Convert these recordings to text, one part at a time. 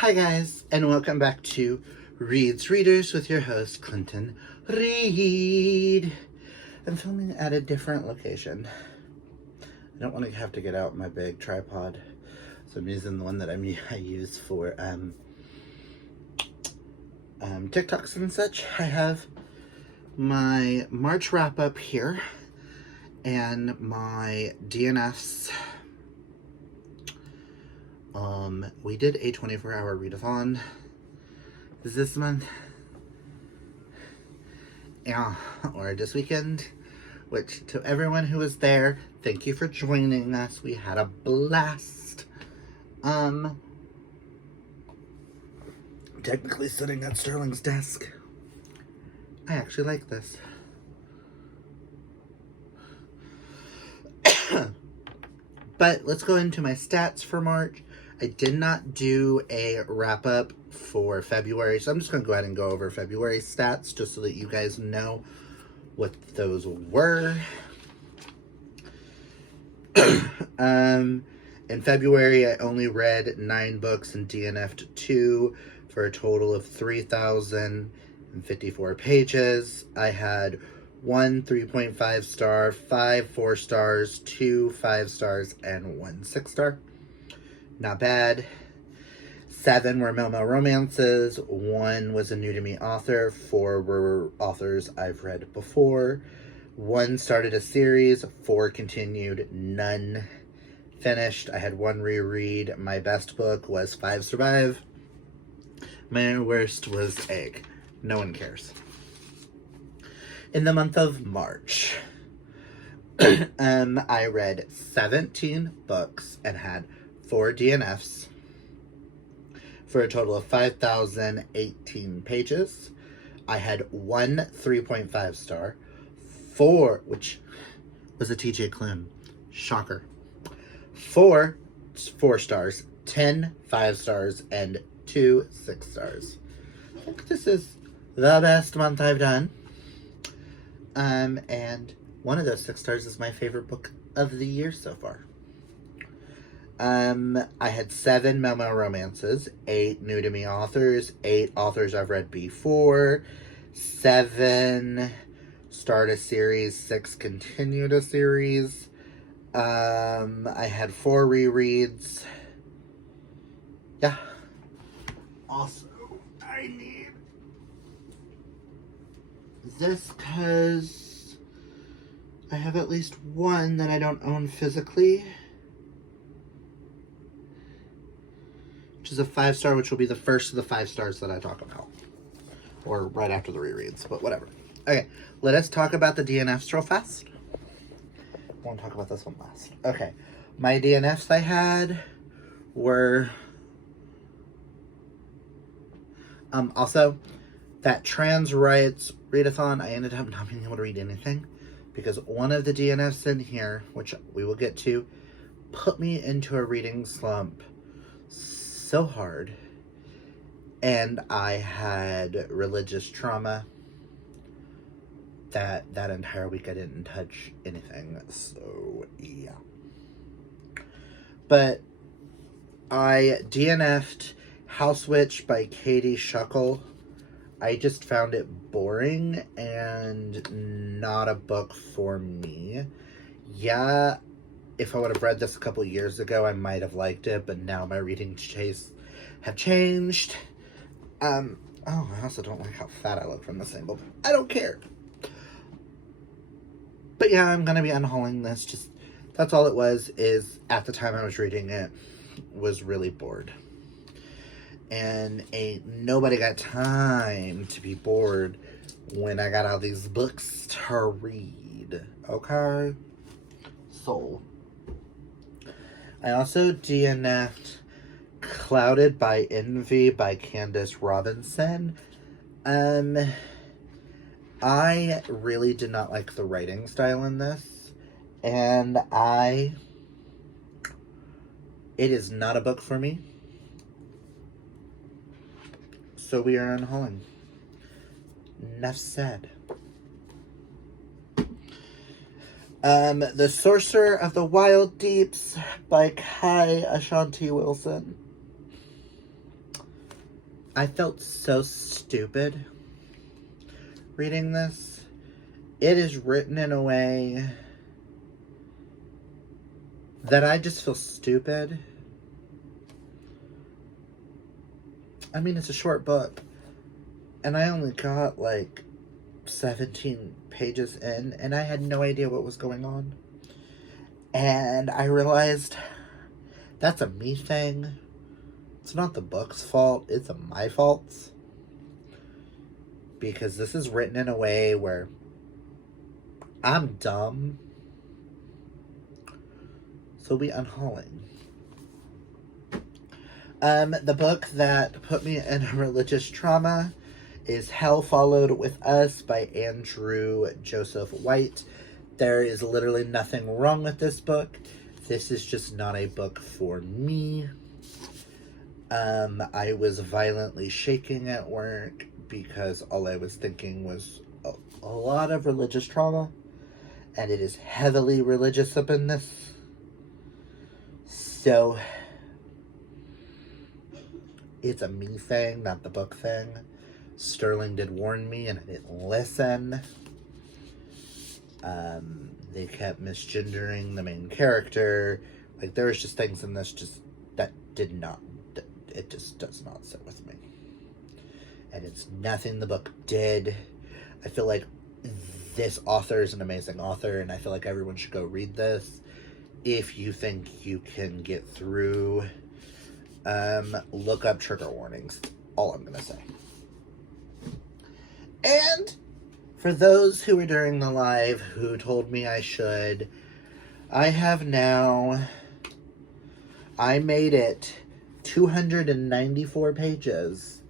Hi guys, and welcome back to Reads Readers with your host, Clinton Reed. I'm filming at a different location. I don't want to have to get out my big tripod, so I'm using the one that I use for TikToks and such. I have my March wrap-up here, and my DNFs. We did a 24-hour readathon this month. Yeah, or this weekend. Which, to everyone who was there, thank you for joining us. We had a blast. Technically sitting at Sterling's desk. I actually like this. But let's go into my stats for March. I did not do a wrap-up for February, so I'm just going to go ahead and go over February stats just so that you guys know what those were. In February, I only read 9 books and DNF'd 2 for a total of 3,054 pages. I had 1 3.5 star, 5 4 stars, 2 5 stars, and 1 6 star. Not bad. 7 were Mel romances. 1 was a new to me author. 4 were authors I've read before. 1 started a series. 4 continued. None finished. I had 1 reread. My best book was 5 Survive. My worst was Egg. No one cares. In the month of March, I read 17 books and had 4 DNFs for a total of 5,018 pages. I had 1 3.5 star, 4, which was a TJ Klune. Shocker. 4 4 stars, 10 5 stars, and 2 6 stars. I think this is the best month I've done. And one of those 6 stars is my favorite book of the year so far. I had 7 Mel romances, 8 new to me authors, 8 authors I've read before, 7 start a series, 6 continued a series. I had 4 rereads. Yeah. Also, I need this because I have at least 1 that I don't own physically, which is a 5 star, which will be the first of the 5 stars that I talk about, or right after the rereads, but whatever. Okay, let us talk about the DNFs real fast. I want to talk about this one last. Okay, my DNFs I had were also that trans rights readathon. I ended up not being able to read anything because one of the DNFs in here, which we will get to, put me into a reading slump so hard, and I had religious trauma that entire week I didn't touch anything, so yeah. But I DNF'd House Witch by Katie Shuckle. I just found it boring and not a book for me. Yeah, if I would have read this a couple years ago, I might have liked it, but now my reading tastes have changed. I also don't like how fat I look from the symbol. I don't care. But yeah, I'm gonna be unhauling this. Just, that's all it was, is at the time I was reading it, was really bored. And ain't nobody got time to be bored when I got all these books to read. Okay? So, I also DNF'd Clouded by Envy by Candace Robinson. I really did not like the writing style in this. And it is not a book for me. So we are unhauling. Enough said. The Sorcerer of the Wild Deeps by Kai Ashanti Wilson. I felt so stupid reading this. It is written in a way that I just feel stupid. I mean, it's a short book, and I only got like 17 pages in, and I had no idea what was going on. And I realized that's a me thing. It's not the book's fault, it's my fault. Because this is written in a way where I'm dumb. So we unhauling. The book that put me in religious trauma is Hell Followed With Us by Andrew Joseph White. There is literally nothing wrong with this book. This is just not a book for me. I was violently shaking at work because all I was thinking was a lot of religious trauma. And it is heavily religious up in this. So, it's a me thing, not the book thing. Sterling did warn me and I didn't listen. They kept misgendering the main character. Like, there was just things in this that did not, it just does not sit with me. And it's nothing the book did. I feel like this author is an amazing author, and I feel like everyone should go read this if you think you can get through. Look up trigger warnings. All I'm gonna say. And for those who were during the live who told me I should, I made it 294 pages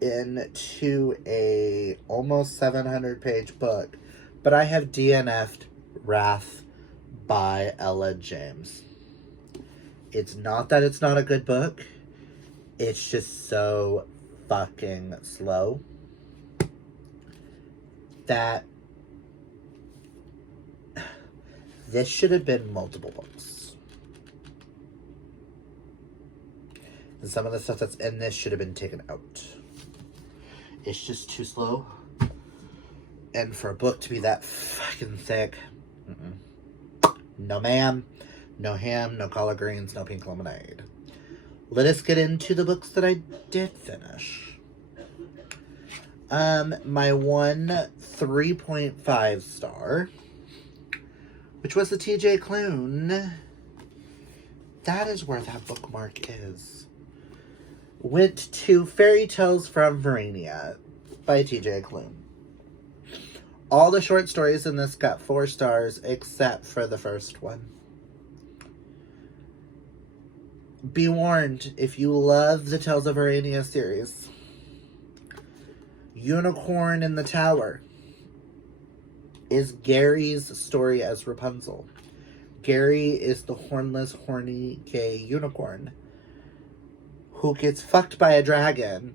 into a almost 700 page book, but I have DNF'd Wrath by Ella James. It's not that it's not a good book, it's just so fucking slow that this should have been multiple books. And some of the stuff that's in this should have been taken out. It's just too slow. And for a book to be that fucking thick, no ma'am, no ham, no collard greens, no pink lemonade. Let us get into the books that I did finish. My one 3.5 star, which was the TJ Klune. That is where that bookmark is. Went to Fairy Tales from Verania by TJ Klune. All the short stories in this got 4 stars except for the first one. Be warned, if you love the Tales of Verania series, Unicorn in the Tower is Gary's story as Rapunzel. Gary is the hornless, horny, gay unicorn who gets fucked by a dragon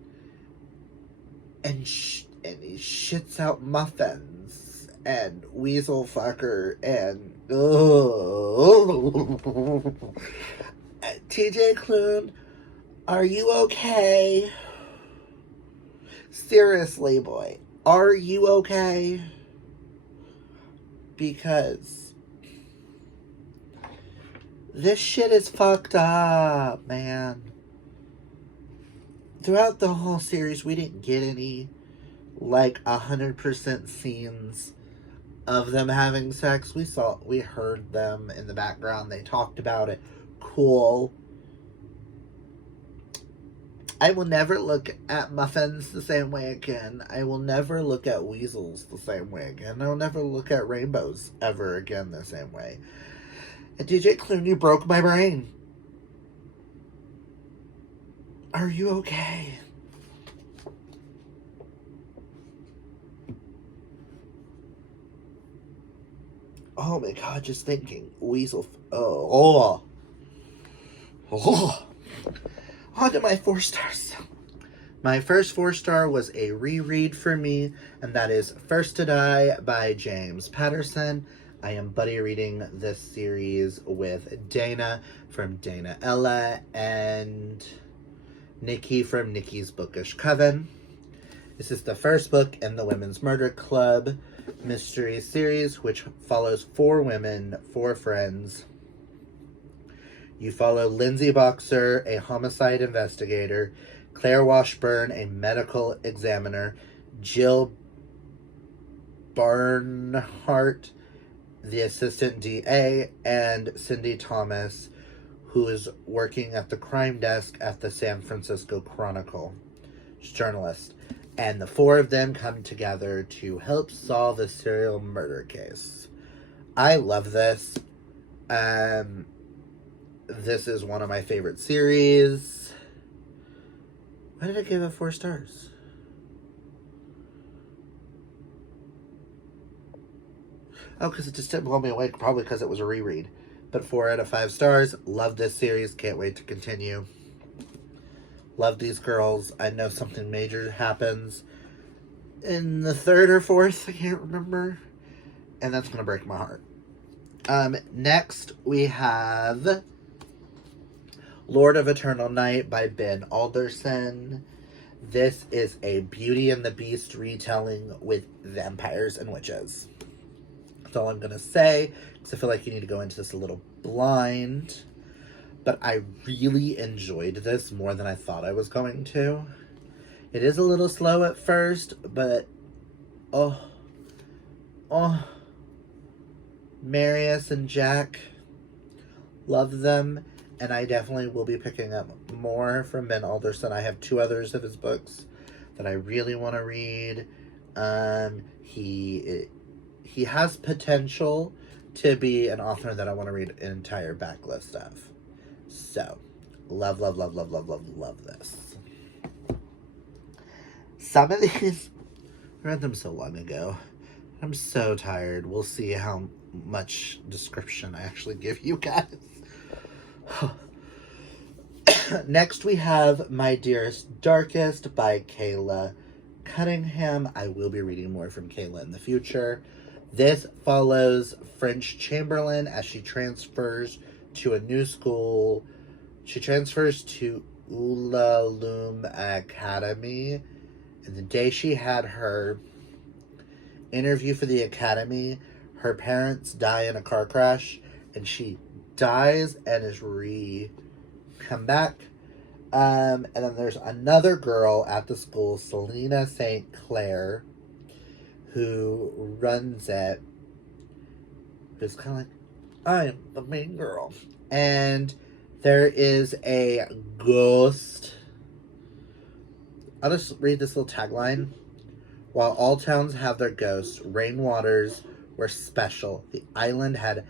and he shits out muffins and weasel fucker and TJ Klune, are you okay? Seriously, boy, are you okay? Because this shit is fucked up, man. Throughout the whole series, we didn't get any, 100% scenes of them having sex. We heard them in the background. They talked about it. Cool. I will never look at muffins the same way again. I will never look at weasels the same way again. I will never look at rainbows ever again the same way. And TJ Klune, you broke my brain. Are you okay? Oh my god, just thinking. Weasel. Oh. On to my 4 stars. My first 4-star was a reread for me, and that is First to Die by James Patterson. I am buddy reading this series with Dana from Dana Ella, and Nikki from Nikki's Bookish Coven. This is the first book in the Women's Murder Club mystery series, which follows 4 women, 4 friends. You follow Lindsay Boxer, a homicide investigator, Claire Washburn, a medical examiner, Jill Barnhart, the assistant DA, and Cindy Thomas, who is working at the crime desk at the San Francisco Chronicle. She's a journalist. And the 4 of them come together to help solve a serial murder case. I love this. This is one of my favorite series. Why did I give it 4 stars? Oh, because it just didn't blow me away. Probably because it was a reread. But 4 out of 5 stars. Love this series. Can't wait to continue. Love these girls. I know something major happens in the 3rd or 4th. I can't remember. And that's going to break my heart. Next, we have Lord of Eternal Night by Ben Alderson. This is a Beauty and the Beast retelling with vampires and witches. That's all I'm going to say, because I feel like you need to go into this a little blind. But I really enjoyed this more than I thought I was going to. It is a little slow at first, but Marius and Jack, love them. And I definitely will be picking up more from Ben Alderson. I have 2 others of his books that I really want to read. He has potential to be an author that I want to read an entire backlist of. So, love this. Some of these, I read them so long ago. I'm so tired. We'll see how much description I actually give you guys. Next we have My Dearest Darkness by Kayla Cunningham. I will be reading more from Kayla in the future. This follows French Chamberlain as she transfers to a new school. She transfers to Ulalum Academy. And the day she had her interview for the academy, her parents die in a car crash. And she dies and is come back. And then there's another girl at the school, Selena St. Clair, who runs it, who's kind of like, I'm the main girl. And there is a ghost. I'll just read this little tagline. While all towns have their ghosts, rainwaters were special. The island had a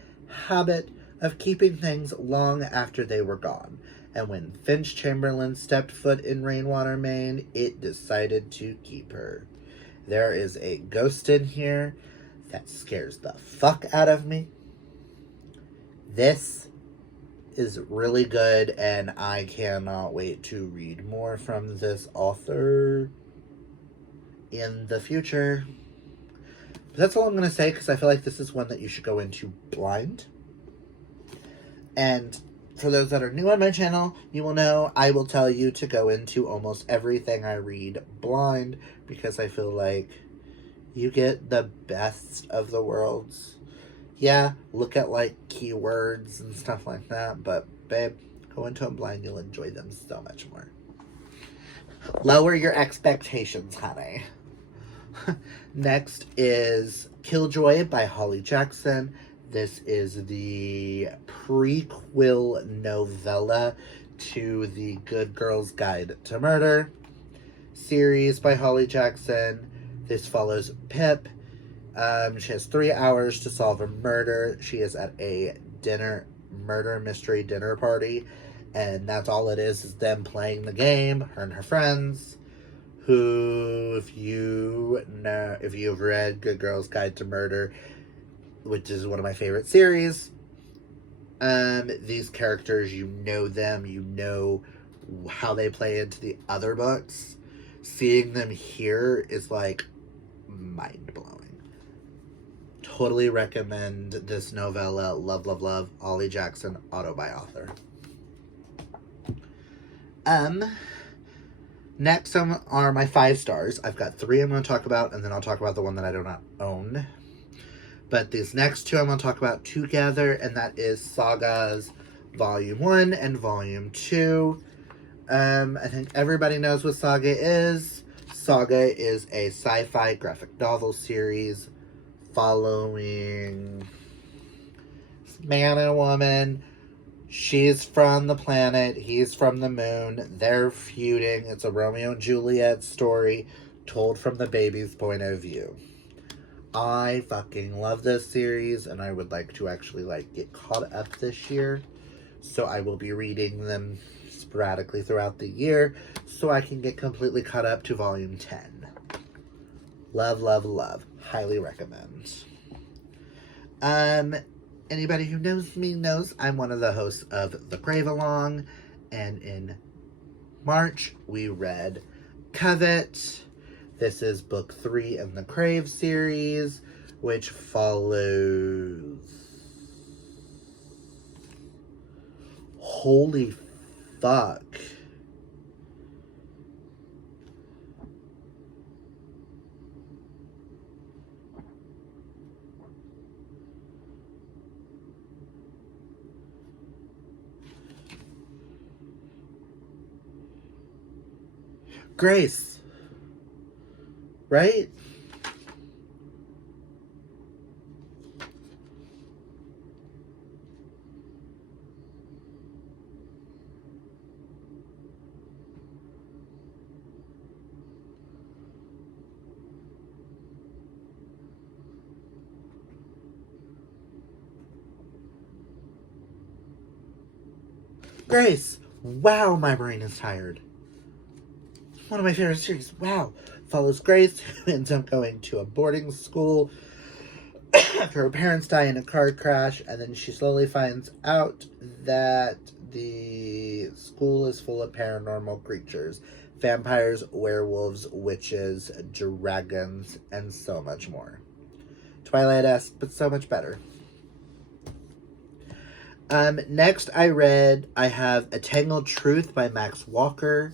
habit of keeping things long after they were gone. And when Finch Chamberlain stepped foot in Rainwater, Maine, it decided to keep her. There is a ghost in here that scares the fuck out of me. This is really good, and I cannot wait to read more from this author in the future. But that's all I'm going to say, because I feel like this is one that you should go into blind. And for those that are new on my channel, you will know I will tell you to go into almost everything I read blind, because I feel like you get the best of the worlds. Yeah, look at like keywords and stuff like that, but babe, go into them blind, you'll enjoy them so much more. Lower your expectations, honey. Next is Killjoy by Holly Jackson. This is the prequel novella to the Good Girl's Guide to Murder series by Holly Jackson. This follows Pip. She has 3 hours to solve a murder. She is at a murder mystery dinner party, and that's all it is them playing the game, her and her friends, who, if you've read Good Girl's Guide to Murder, which is one of my favorite series, these characters, you know them, you know how they play into the other books. Seeing them here is like mind-blowing. Totally recommend this novella. Love, love, love. Holly Jackson, auto by author. Next are my 5 stars. I've got 3 I'm going to talk about, and then I'll talk about the one that I do not own. But these next 2 I'm going to talk about together, and that is Saga's Volume 1 and Volume 2. I think everybody knows what Saga is. Saga is a sci-fi graphic novel series following man and woman. She's from the planet, he's from the moon. They're feuding. It's a Romeo and Juliet story told from the baby's point of view. I fucking love this series, and I would like to actually get caught up this year. So I will be reading them sporadically throughout the year so I can get completely caught up to Volume 10. Love, love, love. Highly recommend. Anybody who knows me knows I'm one of the hosts of The Crave Along, and in March we read Covet. This is book 3 in the Crave series, which follows... Holy fuck. Grace. Right? Grace. Wow, my brain is tired. One of my favorite series. Wow. Follows Grace, who ends up going to a boarding school after her parents die in a car crash, and then she slowly finds out that the school is full of paranormal creatures. Vampires, werewolves, witches, dragons, and so much more. Twilight-esque, but so much better. Next I have A Tangled Truth by Max Walker,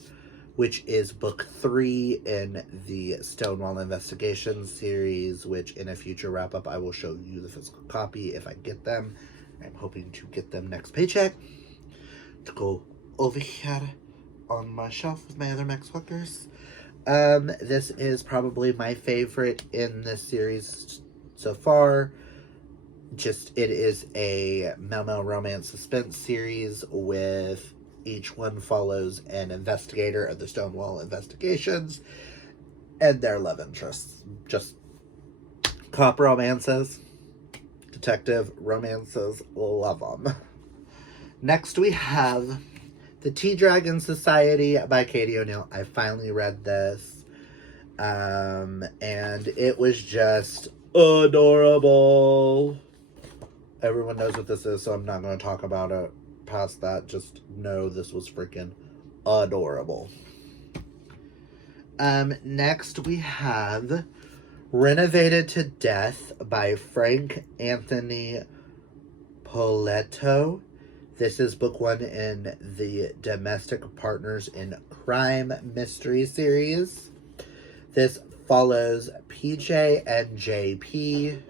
which is book 3 in the Stonewall Investigations series, which in a future wrap-up I will show you the physical copy if I get them. I'm hoping to get them next paycheck to go over here on my shelf with my other Max Walkers. This is probably my favorite in this series so far. It is a Mel romance suspense series with each one follows an investigator of the Stonewall investigations and their love interests. Just cop romances, detective romances, love them. Next we have The Tea Dragon Society by Katie O'Neill. I finally read this, and it was just adorable. Everyone knows what this is, so I'm not going to talk about it past that. Just know this was freaking adorable. Next we have Renovated to Death by Frank Anthony Poletto. This is book 1 in the Domestic Partners in Crime mystery series. This follows PJ and JP,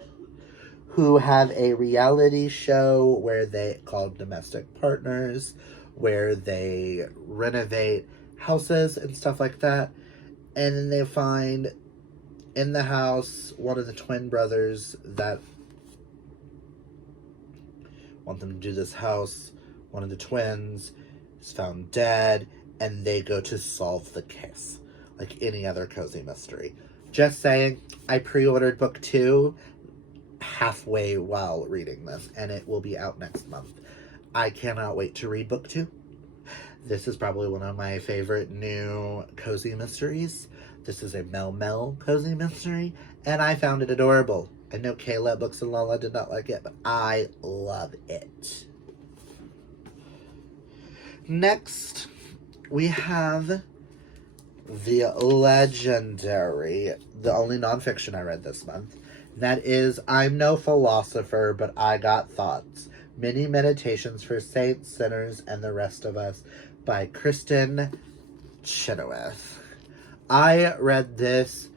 who have a reality show called Domestic Partners, where they renovate houses and stuff like that. And then they find in the house one of the twin brothers that want them to do this house. One of the twins is found dead, and they go to solve the case, like any other cozy mystery. Just saying, I pre-ordered book 2 halfway while reading this, and it will be out next month. I cannot wait to read book 2. This is probably one of my favorite new cozy mysteries. This is a Mel cozy mystery, and I found it adorable. I know Kayla at Books and Lala did not like it, but I love it. Next, we have the legendary, the only nonfiction I read this month. That is I'm No Philosopher, But I Got Thoughts. Many Meditations for Saints, Sinners, and the Rest of Us by Kristen Chenoweth. I read this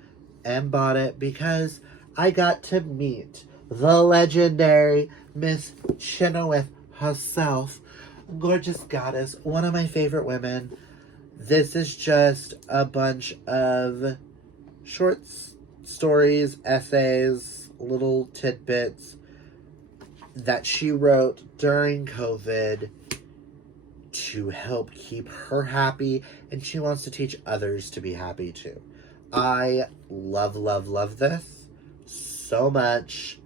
and bought it because I got to meet the legendary Miss Chenoweth herself. Gorgeous goddess, one of my favorite women. This is just a bunch of short stories, essays, little tidbits that she wrote during COVID to help keep her happy, and she wants to teach others to be happy too. I love, love, love this so much.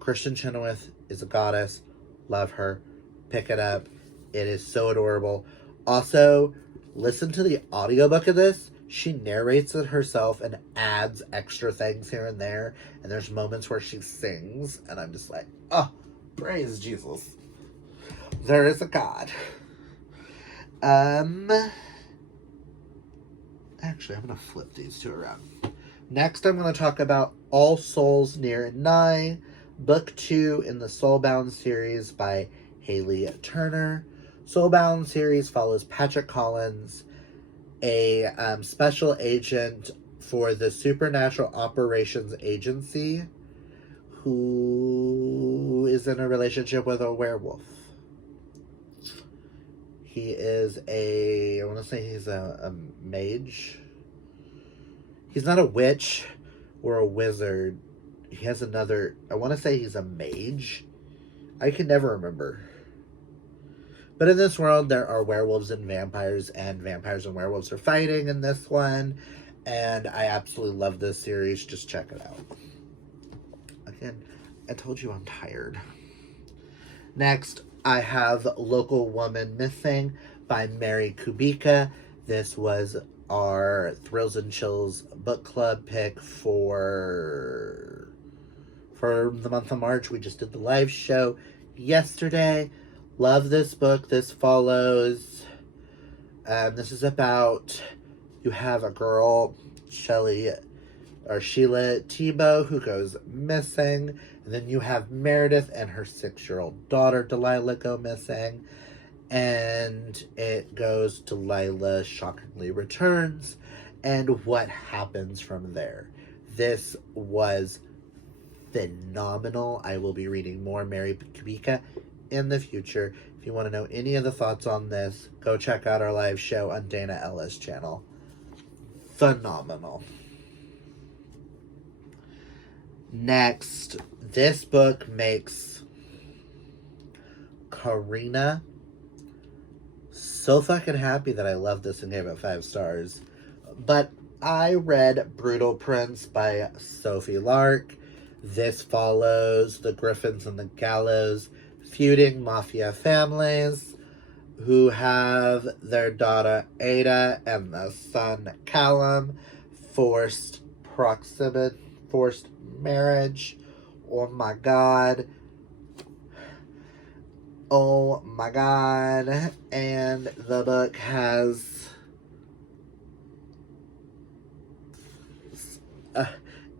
Kristen Chenoweth is a goddess. Love her. Pick it up. It is so adorable. Also, listen to the audiobook of this. She narrates it herself and adds extra things here and there. And there's moments where she sings, and I'm just like, oh, praise Jesus. There is a God. Actually, I'm going to flip these two around. Next, I'm going to talk about All Souls Near and Nigh, Book 2 in the Soulbound series by Haley Turner. Soulbound series follows Patrick Collins, a special agent for the Supernatural Operations Agency, who is in a relationship with a werewolf. He is I want to say he's a mage. He's not a witch or a wizard. He has another, I want to say he's a mage. I can never remember. But in this world, there are werewolves and vampires and werewolves are fighting in this one. And I absolutely love this series. Just check it out. Again, I told you I'm tired. Next, I have Local Woman Missing by Mary Kubica. This was our Thrills and Chills book club pick for the month of March. We just did the live show yesterday. Love this book. This follows. This is about, you have a girl, Sheila Thibault, who goes missing. And then you have Meredith and her 6-year-old daughter, Delilah, go missing. And it goes, Delilah shockingly returns. And what happens from there. This was phenomenal. I will be reading more Mary Kubica in the future. If you want to know any of the thoughts on this, go check out our live show on Dana Ellis' channel. Phenomenal. Next, this book makes Karina so fucking happy that I love this and gave it 5 stars. But I read Brutal Prince by Sophie Lark. This follows the Griffins and the Gallows feuding mafia families who have their daughter Ada and the son Callum forced marriage. Oh my god. Oh my god. And the book has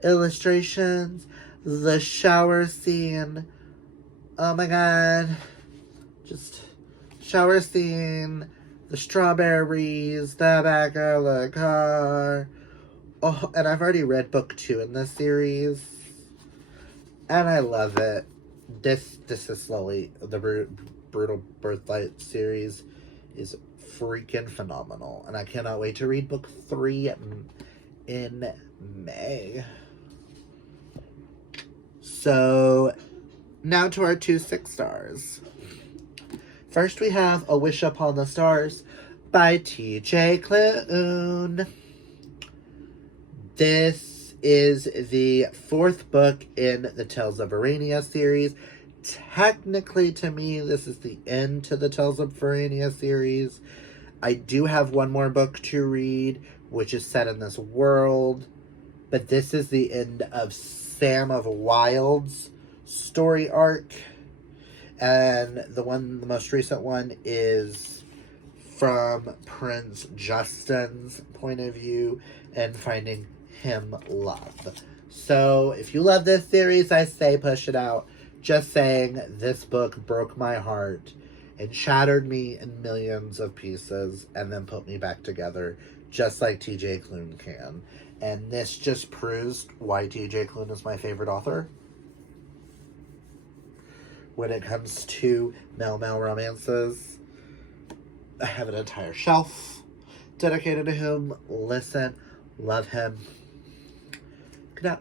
illustrations. The shower scene. Oh my god. Just shower scene. The strawberries. The back of the car. Oh, and I've already read book 2 in this series. And I love it. This is slowly, the Brutal Birthright series is freaking phenomenal. And I cannot wait to read book 3 in May. So, now to our 2 6 stars. First we have A Wish Upon the Stars by T.J. Klune. This is the 4th book in the Tales of Verania series. Technically, to me, this is the end to the Tales of Verania series. I do have one more book to read, which is set in this world. But this is the end of Sam of Wild's story arc. And the most recent one is from Prince Justin's point of view and finding him love. So if you love this series, I say push it out. Just saying, this book broke my heart and shattered me in millions of pieces and then put me back together just like TJ Klune can. And this just proves why TJ Klune is my favorite author. When it comes to male romances, I have an entire shelf dedicated to him. Listen, love him.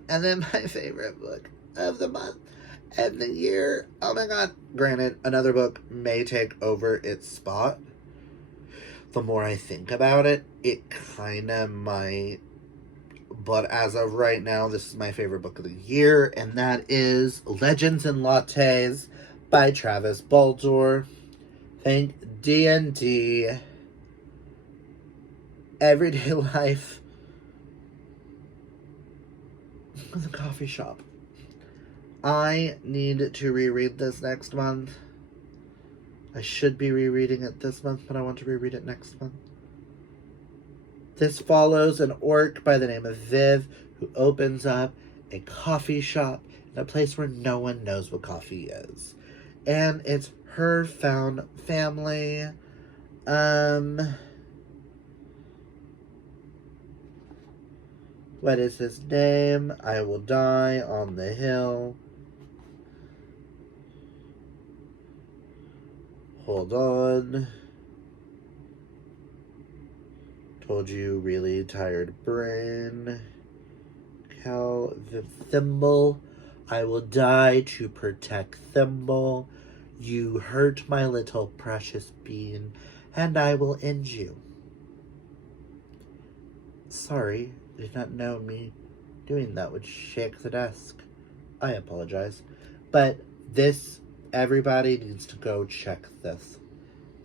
And then my favorite book of the month and the year. Oh my god. Granted, another book may take over its spot. The more I think about it, it kind of might. But as of right now, this is my favorite book of the year, and that is Legends and Lattes by Travis Baldor. Think D&D, everyday life in the coffee shop. I need to reread this next month. I should be rereading it this month, but I want to reread it next month. This follows an orc by the name of Viv who opens up a coffee shop in a place where no one knows what coffee is. And it's her found family. What is his name? I will die on the hill. Hold on. Told you, really tired brain. Cal Thimble. I will die to protect Thimble. You hurt my little precious bean, and I will end you. Sorry, I did not know me doing that would shake the desk. I apologize. But this, everybody needs to go check this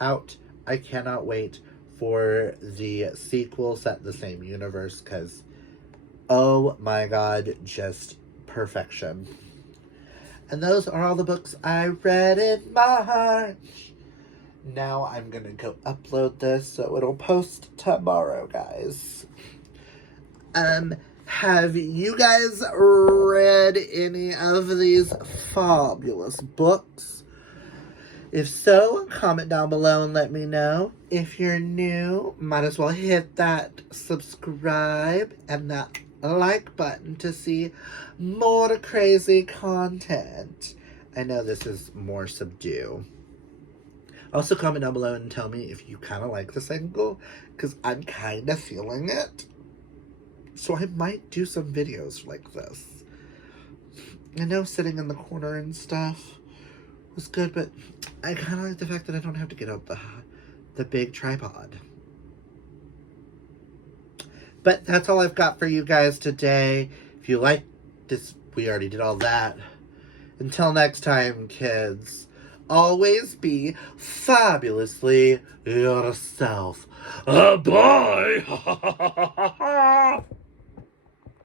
out. I cannot wait for the sequel set in the same universe, because, oh my god, just perfection. And those are all the books I read in March. Now I'm going to go upload this so it'll post tomorrow, guys. Have you guys read any of these fabulous books? If so, comment down below and let me know. If you're new, might as well hit that subscribe and that like button to see more crazy content. I know this is more subdue. Also, comment down below and tell me if you kind of like this angle, because I'm kind of feeling it. So I might do some videos like this. I know sitting in the corner and stuff was good, but I kind of like the fact that I don't have to get out the big tripod. But that's all I've got for you guys today. If you like this, we already did all that. Until next time, kids, always be fabulously yourself. Bye!